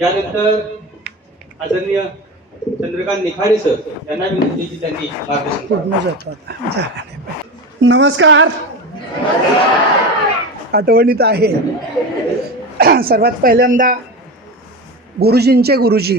यानंतर आदरणीय चंद्रकांत निखाडे सर यांना विनंती की त्यांनी मार्गदर्शन. नमस्कार. आठवणीत आहे. सर्वात पहिल्यांदा गुरुजींचे गुरुजी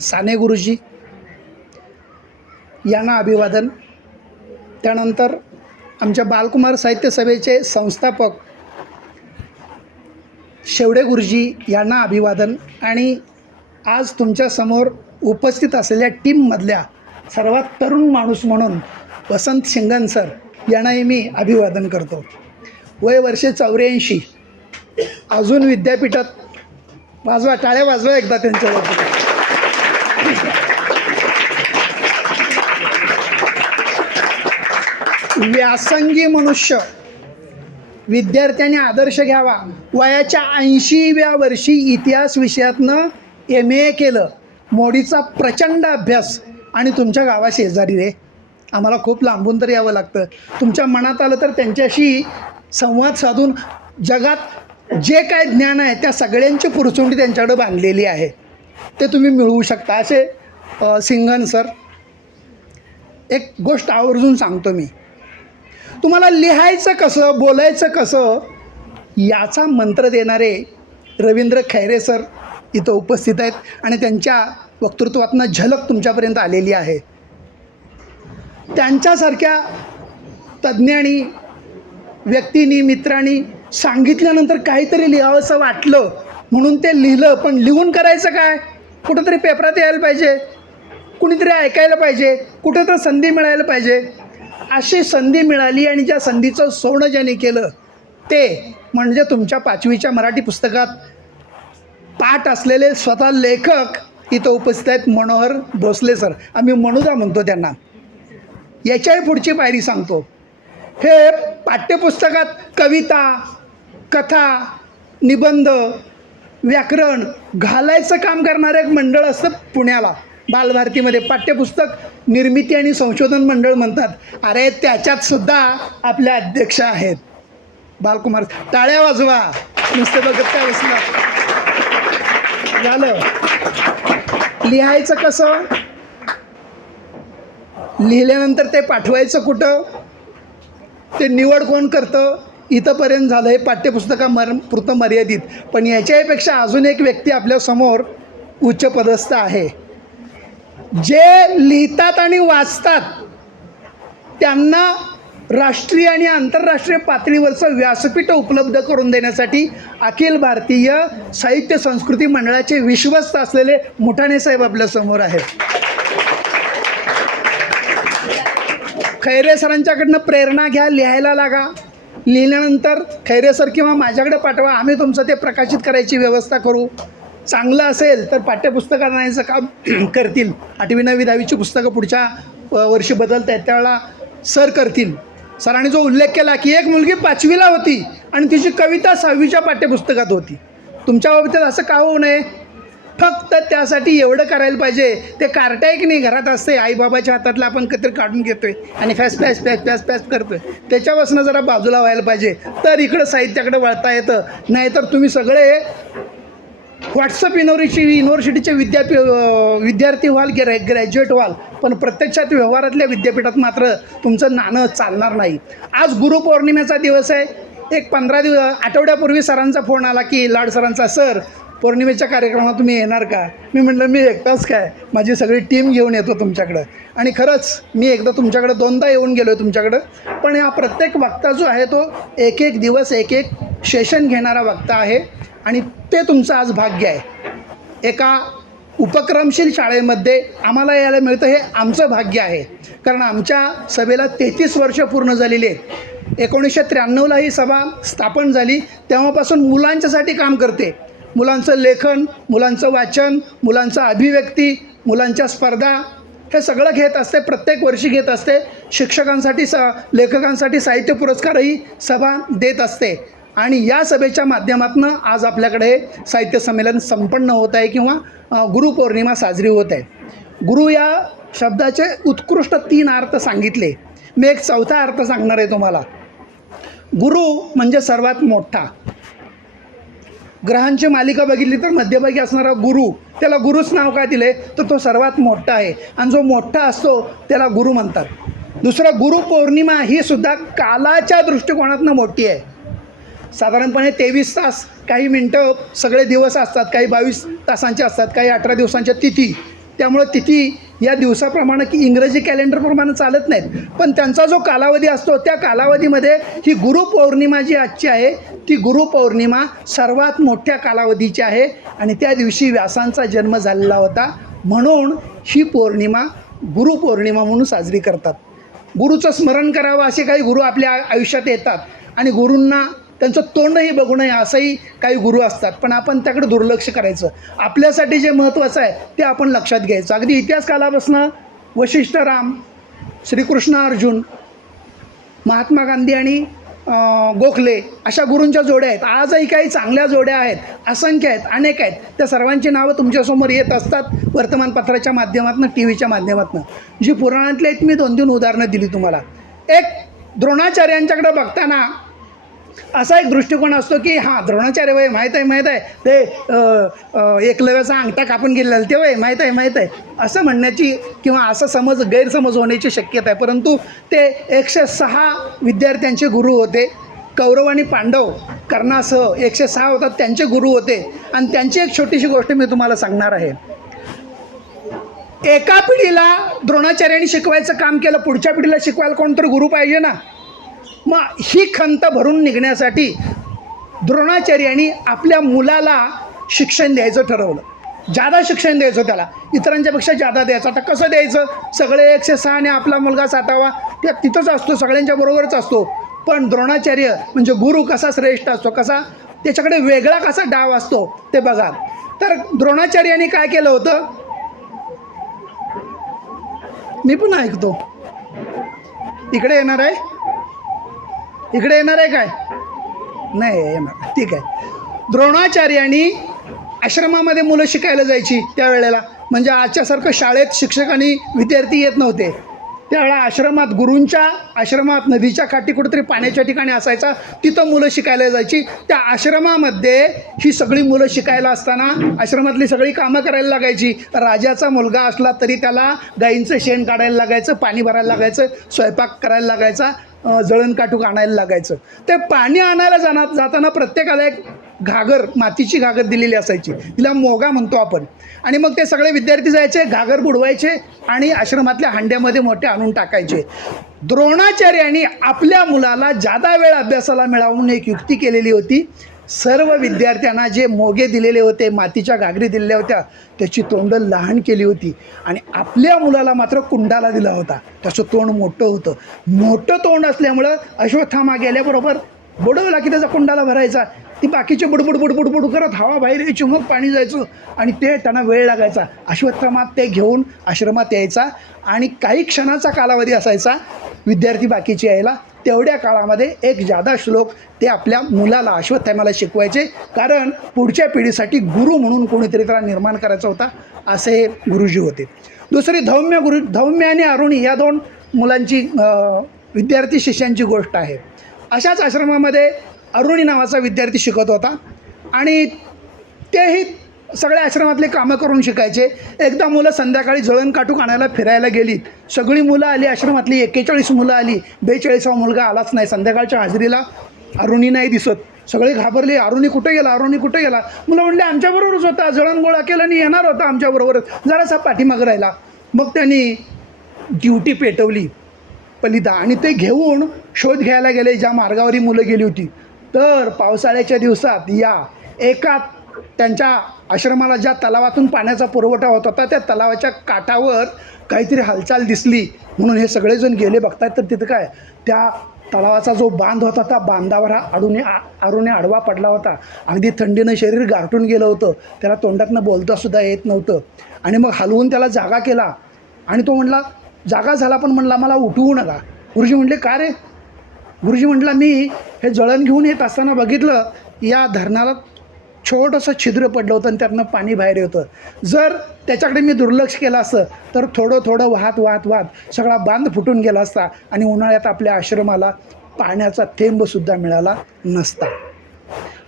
साने गुरुजी यांना अभिवादन. त्यानंतर आमच्या बालकुमार साहित्य सभेचे संस्थापक शेवडे गुरुजी यांना अभिवादन. आणि आज तुमच्यासमोर उपस्थित असलेल्या टीममधल्या सर्वात तरुण माणूस म्हणून वसंत शिंगण सर यांनाही मी अभिवादन करतो. वय वर्षे 84. अजून विद्यापीठात. वाजवा, टाळ्या वाजवा एकदा त्यांच्यावरती. व्यासंगी मनुष्य, विद्यार्थ्यांनी आदर्श घ्यावा. वयाच्या 80व्या वर्षी इतिहास विषयातनं MA केलं. मोडीचा प्रचंड अभ्यास. आणि तुमच्या गावा शेजारी रे. आम्हाला खूप लांबून तर यावं लागतं. तुमच्या मनात आलं तर त्यांच्याशी संवाद साधून जगात जे काय ज्ञान आहे त्या सगळ्यांची पुरचुंडी त्यांच्याकडे बांधलेली आहे. ते तुम्ही मिळवू शकता. असे सिंघन सर. एक गोष्ट आवर्जून सांगतो मी, तुम्हाला लिहायचं कसं, बोलायचं कसं याचा मंत्र देणारे रवींद्र खैरे सर इथं उपस्थित आहेत. आणि त्यांच्या वक्तृत्वातनं झलक तुमच्यापर्यंत आलेली आहे. त्यांच्यासारख्या तज्ज्ञांनी, व्यक्तींनी, मित्रांनी सांगितल्यानंतर काहीतरी लिहावंसं वाटलं म्हणून ते लिहिलं. पण लिहून करायचं काय? कुठंतरी पेपरात यायला पाहिजे, कुणीतरी ऐकायला पाहिजे, कुठंतरी संधी मिळायला पाहिजे. अशी संधी मिळाली आणि ज्या संधीचं सोनं ज्याने केलं ते म्हणजे तुमच्या 5वीच्या मराठी पुस्तकात पाठ असलेले स्वतः लेखक इथं उपस्थित आहेत, मनोहर भोसले सर. आम्ही मनोजा म्हणतो त्यांना. याच्याही पुढची पायरी सांगतो. हे पाठ्यपुस्तकात कविता, कथा, निबंध, व्याकरण घालायचं काम करणारं एक मंडळ असतं पुण्याला, बालभारतीमध्ये. पाठ्यपुस्तक निर्मिती आणि संशोधन मंडळ म्हणतात. अरे त्याच्यात सुद्धा आपले अध्यक्ष आहेत बालकुमार. टाळ्या वाजवा. नुसते बघत काय बसला. झालं. लिहायचं कसं, लिहिल्यानंतर ते पाठवायचं कुठं, ते निवड कोण करतं, इथंपर्यंत झालं. हे पाठ्यपुस्तकापुरतं मर्यादित. पण याच्यापेक्षा अजून एक व्यक्ती आपल्यासमोर उच्चपदस्थ आहे. जे लिहितात आणि वाचतात त्यांना राष्ट्रीय आणि आंतरराष्ट्रीय पातळीवरचं व्यासपीठ उपलब्ध करून देण्यासाठी अखिल भारतीय साहित्य संस्कृती मंडळाचे विश्वस्त असलेले मुठाणे साहेब आपल्यासमोर आहेत. खैरे सरांच्याकडनं प्रेरणा घ्या, लिहायला लागा. लिहिल्यानंतर खैरे सर किंवा माझ्याकडे पाठवा. आम्ही तुमचं ते प्रकाशित करायची व्यवस्था करू. चांगलं असेल तर पाठ्यपुस्तक आणायचं काम करतील. 8वी 9वी 10वीची पुस्तकं पुढच्या वर्षी बदलत आहेत त्यावेळेला सर करतील. सरांनी जो उल्लेख केला की एक मुलगी 5वीला होती आणि तिची कविता 6वीच्या पाठ्यपुस्तकात होती. तुमच्या बाबतीत असं का होऊ नये? फक्त त्यासाठी एवढं करायला पाहिजे. ते कार्ट आहे की नाही घरात असते, आईबाबाच्या हातातलं आपण कधी काढून घेतोय आणि फॅस फॅस फॅस फॅस फॅस करतोय. त्याच्यापासून जरा बाजूला व्हायला पाहिजे तर इकडं साहित्याकडे वळता येतं. नाहीतर तुम्ही सगळे व्हॉट्सअप युनिव्हर्सिटीचे विद्यार्थी व्हाल, ग्रॅज्युएट व्हाल, पण प्रत्यक्षात व्यवहारातल्या विद्यापीठात मात्र तुमचं नाणं चालणार नाही. आज गुरुपौर्णिमेचा दिवस आहे. एक 15 आठवड्यापूर्वी सरांचा फोन आला की लाड सरांचा, सर पौर्णिमेच्या कार्यक्रमात तुम्ही येणार का? मी म्हटलं मी एकटाच काय, माझी सगळी टीम घेऊन येतो तुमच्याकडं. आणि खरंच मी एकदा तुमच्याकडं 2दा येऊन गेलो आहे तुमच्याकडं. पण हा प्रत्येक वक्ता जो आहे तो एक दिवस एक सेशन घेणारा वक्ता आहे आणि ते तुमचं आज भाग्य आहे. एका उपक्रमशील शाळेमध्ये आम्हाला यायला मिळतं हे आमचं भाग्य आहे. कारण आमच्या सभेला 33 वर्ष पूर्ण झालेली आहेत. 1993ला ही सभा स्थापन झाली. तेव्हापासून मुलांच्यासाठी काम करते. मुलांचं लेखन, मुलांचं वाचन, मुलांचं अभिव्यक्ती, मुलांच्या स्पर्धा हे सगळं घेत असते. प्रत्येक वर्षी घेत असते. शिक्षकांसाठी लेखकांसाठी साहित्य पुरस्कारही सभा देत असते. आणि या सभेच्या माध्यमातून आज आपल्याकडे साहित्य संमेलन संपन्न होत आहे किंवा गुरुपौर्णिमा साजरी होत आहे. गुरु या शब्दाचे उत्कृष्ट 3 अर्थ सांगितले. मी एक 4था अर्थ सांगणार आहे तुम्हाला. गुरु म्हणजे सर्वात मोठा. ग्रहांची मालिका बघितली तर मध्यभागी असणारा गुरु, त्याला गुरुच नाव काय दिले तर तो सर्वात मोठा आहे आणि जो मोठा असतो त्याला गुरु म्हणतात. दुसरं गुरुपौर्णिमा ही सुद्धा कालाच्या दृष्टिकोनातनं मोठी आहे. साधारणपणे 23 तास काही मिनटं सगळे दिवस असतात, काही 22 तासांचे असतात, काही 18 दिवसांच्या तिथी. त्यामुळं तिथी या दिवसाप्रमाणे की इंग्रजी कॅलेंडरप्रमाणे चालत नाहीत, पण त्यांचा जो कालावधी असतो त्या कालावधीमध्ये ही गुरुपौर्णिमा जी आजची आहे ती गुरुपौर्णिमा सर्वात मोठ्या कालावधीची आहे आणि त्या दिवशी व्यासांचा जन्म झालेला होता, म्हणून ही पौर्णिमा गुरुपौर्णिमा म्हणून साजरी करतात. गुरुचं स्मरण करावं असे काही गुरु आपल्या आयुष्यात येतात आणि गुरूंना त्यांचं तोंडही बघू नये असंही काही गुरु असतात, पण आपण त्याकडे दुर्लक्ष करायचं. आपल्यासाठी जे महत्त्वाचं आहे ते आपण लक्षात घ्यायचं. अगदी इतिहास कालापासून वशिष्ठ राम, श्रीकृष्ण अर्जुन, महात्मा गांधी आणि गोखले अशा गुरूंच्या जोड्या आहेत. आजही काही चांगल्या जोड्या आहेत, असंख्य आहेत, अनेक आहेत. त्या सर्वांची नावं तुमच्यासमोर येत असतात वर्तमानपत्राच्या माध्यमातून, टी व्हीच्या माध्यमातून. जी पुराणातली आहेत मी 2-3 उदाहरणं दिली तुम्हाला. एक द्रोणाचार्यांच्याकडे बघताना असा एक दृष्टिकोन असतो की हां द्रोणाचार्य वय माहीत आहे ते एकलव्याचा अंगठा कापून गेलेला ते वय माहीत आहे असं म्हणण्याची किंवा असं गैरसमज होण्याची शक्यता आहे. परंतु ते 106 विद्यार्थ्यांचे गुरु होते. कौरव आणि पांडव कर्णासह 106 होतात त्यांचे गुरु होते. आणि त्यांची एक छोटीशी गोष्ट मी तुम्हाला सांगणार आहे. एका पिढीला द्रोणाचार्यांनी शिकवायचं काम केलं, पुढच्या पिढीला शिकवायला कोणतरी गुरु पाहिजे ना. मग ही खंत भरून निघण्यासाठी द्रोणाचार्यांनी आपल्या मुलाला शिक्षण द्यायचं ठरवलं. जादा शिक्षण द्यायचं त्याला, इतरांच्यापेक्षा जादा द्यायचं. आता कसं द्यायचं, सगळे 106 आणि आपला मुलगा 7वा त्या तिथंच असतो, सगळ्यांच्या बरोबरच असतो. पण द्रोणाचार्य म्हणजे गुरु कसा श्रेष्ठ असतो, कसा त्याच्याकडे वेगळा कसा डाव असतो ते बघा. तर द्रोणाचार्यांनी काय केलं होतं, मी पण ऐकतो. इकडे येणार आहे काय, नाही येणार, ठीक आहे. द्रोणाचार्यांनी आश्रमामध्ये मुलं शिकायला जायची त्यावेळेला, म्हणजे आजच्यासारखं शाळेत शिक्षक आणि विद्यार्थी येत नव्हते. त्यावेळेला आश्रमात, गुरूंच्या आश्रमात नदीच्या काठी कुठेतरी पाण्याच्या ठिकाणी असायचा, तिथं मुलं शिकायला जायची. त्या आश्रमामध्ये ही सगळी मुलं शिकायला असताना आश्रमातली सगळी कामं करायला लागायची. राजाचा मुलगा असला तरी त्याला गाईंचं शेण काढायला लागायचं, पाणी भरायला लागायचं, स्वयंपाक करायला लागायचा, जळण काटूक आणायला लागायचं. ते पाणी आणायला जाताना प्रत्येकाला एक घागर, मातीची घागर दिलेली असायची, तिला मोगा म्हणतो आपण. आणि मग ते सगळे विद्यार्थी जायचे, घागर बुडवायचे आणि आश्रमातल्या हांड्यामध्ये मोठे आणून टाकायचे. द्रोणाचार्यांनी आपल्या मुलाला जादा वेळ अभ्यासाला मिळावा म्हणून एक युक्ती केलेली होती. सर्व विद्यार्थ्यांना जे मोगे दिलेले होते, मातीच्या घागरी दिलेल्या होत्या, त्याची तोंडं लहान केली होती आणि आपल्या मुलाला मात्र कुंडाला दिला होता. त्याचं तोंड मोठं होतं. मोठं तोंड असल्यामुळं अश्वत्थामा गेल्याबरोबर बुडवला की त्याचा कुंडाला भरायचा. ती बाकीची बुडबुड करत हवा बाहेर यायची, मग पाणी जायचं आणि ते त्यांना वेळ लागायचा. अश्वत्थामा ते घेऊन आश्रमात यायचा आणि काही क्षणाचा कालावधी असायचा विद्यार्थी बाकीचे यायला. तेवढ्या काळामध्ये एक जादा श्लोक ते आपल्या मुलाला अश्वत्थाम्याला शिकवायचे, कारण पुढच्या पिढीसाठी गुरु म्हणून कोणीतरी त्याला निर्माण करायचा होता, असे हे गुरुजी होते. दुसरी धौम्य आणि अरुणी या 2 मुलांची विद्यार्थी शिष्यांची गोष्ट आहे. अशाच आश्रमामध्ये अरुणी नावाचा विद्यार्थी शिकत होता आणि तेही सगळ्या आश्रमातले कामं करून शिकायचे. एकदा मुलं संध्याकाळी जळण काटूक आणायला फिरायला गेली. सगळी मुलं आली, आश्रमातली 41 मुलं आली, 42वा मुलगा आलाच नाही. संध्याकाळच्या हाजरीला अरुणी नाही दिसत. सगळे घाबरले, अरुणी कुठे गेला. मुलं म्हणले आमच्याबरोबरच होता, जळण गोळा केलं आणि येणार होता आमच्याबरोबरच, जरासा पाठीमागं राहिला. मग त्यांनी ड्युटी पेटवली पलिता आणि ते घेऊन शोध घ्यायला गेले ज्या मार्गावरी मुलं गेली होती. तर पावसाळ्याच्या दिवसात एका त्यांच्या आश्रमाला ज्या तलावातून पाण्याचा पुरवठा होत होता त्या तलावाच्या काठावर काहीतरी हालचाल दिसली, म्हणून हे सगळेजण गेले. बघतायत तर तिथं काय, त्या तलावाचा जो बांध होता त्या बांधावर अरुणी आडवा पडला होता. अगदी थंडीनं शरीर गारटून गेलं होतं, त्याला तोंडातनं बोलतासुद्धा येत नव्हतं. आणि मग हलवून त्याला जागा केला आणि तो म्हटला, जागा झाला पण म्हणला मला उठवू नका. गुरुजी म्हटले का रे. गुरुजी म्हटला मी हे जळण घेऊन येत असताना बघितलं या धरणाला छोटंसं छिद्र पडलं होतं आणि त्यातनं पाणी बाहेर येतं. जर त्याच्याकडे मी दुर्लक्ष केलं असतं तर थोडं वाहत सगळा बांध फुटून गेला असता आणि उन्हाळ्यात आपल्या आश्रमाला पाण्याचा थेंबसुद्धा मिळाला नसता.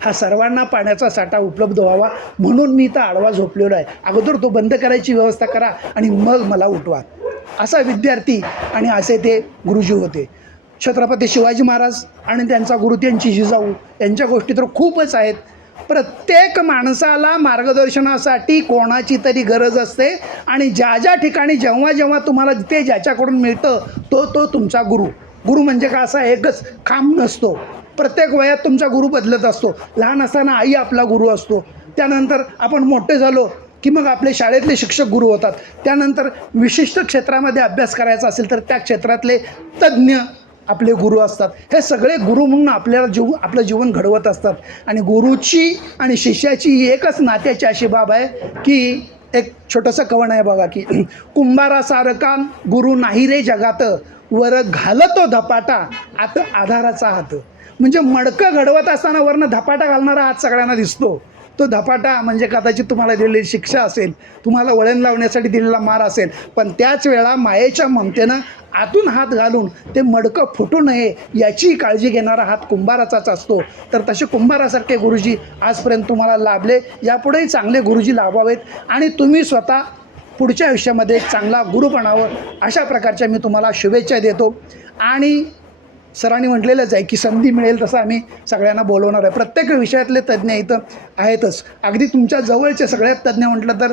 हा सर्वांना पाण्याचा साठा उपलब्ध व्हावा म्हणून मी इथं आडवा झोपलेलो आहे. अगोदर तो बंद करायची व्यवस्था करा आणि मग मला उठवा. असा विद्यार्थी आणि असे ते गुरुजी होते. छत्रपती शिवाजी महाराज आणि त्यांचा गुरु त्यांची जिजाऊ यांच्या गोष्टी तर खूपच आहेत. प्रत्येक माणसाला मार्गदर्शनासाठी कोणाची तरी गरज असते आणि ज्या ज्या ठिकाणी जेव्हा जेव्हा तुम्हाला ते ज्याच्याकडून मिळतं तो तुमचा गुरु. गुरु म्हणजे का असा एकच खांब नसतो. प्रत्येक वयात तुमचा गुरु बदलत असतो. लहान असताना आई आपला गुरु असतो. त्यानंतर आपण मोठे झालो की मग आपले शाळेतले शिक्षक गुरु होतात. त्यानंतर विशिष्ट क्षेत्रामध्ये अभ्यास करायचा असेल तर त्या क्षेत्रातले तज्ज्ञ आपले गुरु असतात. हे सगळे गुरु म्हणून आपल्याला आपलं जीवन घडवत असतात. आणि गुरुची आणि शिष्याची ही एकच नात्याची अशी बाब आहे की एक छोटंसं कवण आहे बघा की कुंभारासारखा गुरु नाही रे जगात, वर घालतो धपाटा आत आधाराचा हात. म्हणजे मडकं घडवत असताना वरनं धपाटा घालणारा हात सगळ्यांना दिसतो. तो धपाटा म्हणजे कदाचित तुम्हाला दिलेली शिक्षा असेल, तुम्हाला वळण लावण्यासाठी दिलेला मार असेल, पण त्याच वेळा मायेच्या ममतेनं आतून हात घालून ते मडकं फुटू नये याची काळजी घेणारा हात कुंभाराचाच असतो. तर तसे कुंभारासारखे गुरुजी आजपर्यंत तुम्हाला लाभले. यापुढेही चांगले गुरुजी लाभावेत आणि तुम्ही स्वतः पुढच्या आयुष्यामध्ये एक चांगला गुरु बनावं अशा प्रकारच्या मी तुम्हाला शुभेच्छा देतो. आणि सरांनी म्हटलेलंच आहे की संधी मिळेल तसं आम्ही सगळ्यांना बोलवणार आहे. प्रत्येक विषयातले तज्ज्ञ इथं आहेतच. अगदी तुमच्या जवळचे सगळ्यात तज्ज्ञ म्हटलं तर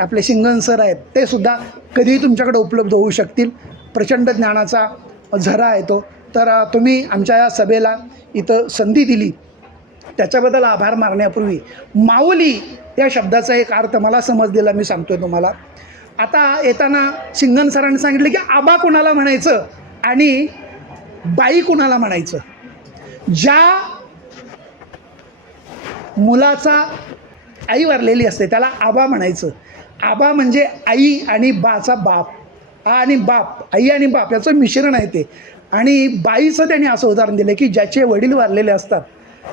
आपले शिंगण सर आहेत, ते सुद्धा कधीही तुमच्याकडे उपलब्ध होऊ शकतील. प्रचंड ज्ञानाचा झरा आहे तो. तर तुम्ही आमच्या या सभेला इथं संधी दिली त्याच्याबद्दल आभार मानण्यापूर्वी माऊली या शब्दाचा एक अर्थ मला समजलेला मी सांगतोय तुम्हाला. आता येताना शिंगण सरांनी सांगितलं की आबा कुणाला म्हणायचं आणि बाई कुणाला म्हणायचं. ज्या मुलाचा आई वारलेली असते त्याला आबा म्हणायचं. आबा म्हणजे आई आणि बाचा बाप. आणि बाप, आई आणि बाप याचं मिश्रण आहे ते. आणि बाईचं त्यांनी असं उदाहरण दिलं की ज्याचे वडील वारलेले असतात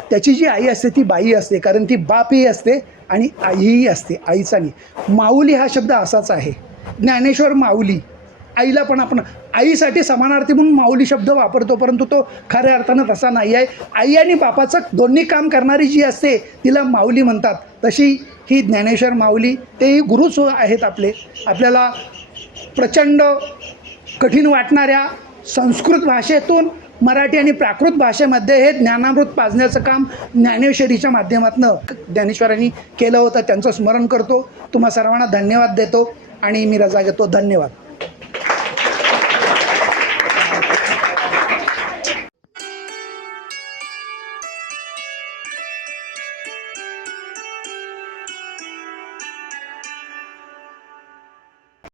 त्याची जी आई असते ती बाई असते, कारण ती बापही असते आणि आईही असते, आईचा नाही. माऊली हा शब्द असाच आहे. ज्ञानेश्वर माऊली, आईला पण आपण आईसाठी समानार्थी म्हणून माऊली शब्द वापरतो, परंतु तो खऱ्या अर्थानं तसा नाही आहे. आई आणि बापाचं दोन्ही काम करणारी जी असते तिला माऊली म्हणतात. तशी ही ज्ञानेश्वर माऊली तेही गुरुच आहेत आपले. आपल्याला प्रचंड कठीण वाटणाऱ्या संस्कृत भाषेतून मराठी आणि प्राकृत भाषेमध्ये हे ज्ञानामृत पाजण्याचं काम ज्ञानेश्वरीच्या माध्यमातून ज्ञानेश्वरांनी केलं होतं. त्यांचं स्मरण करतो. तुम्हा सर्वांना धन्यवाद देतो आणि मी रजा घेतो. धन्यवाद.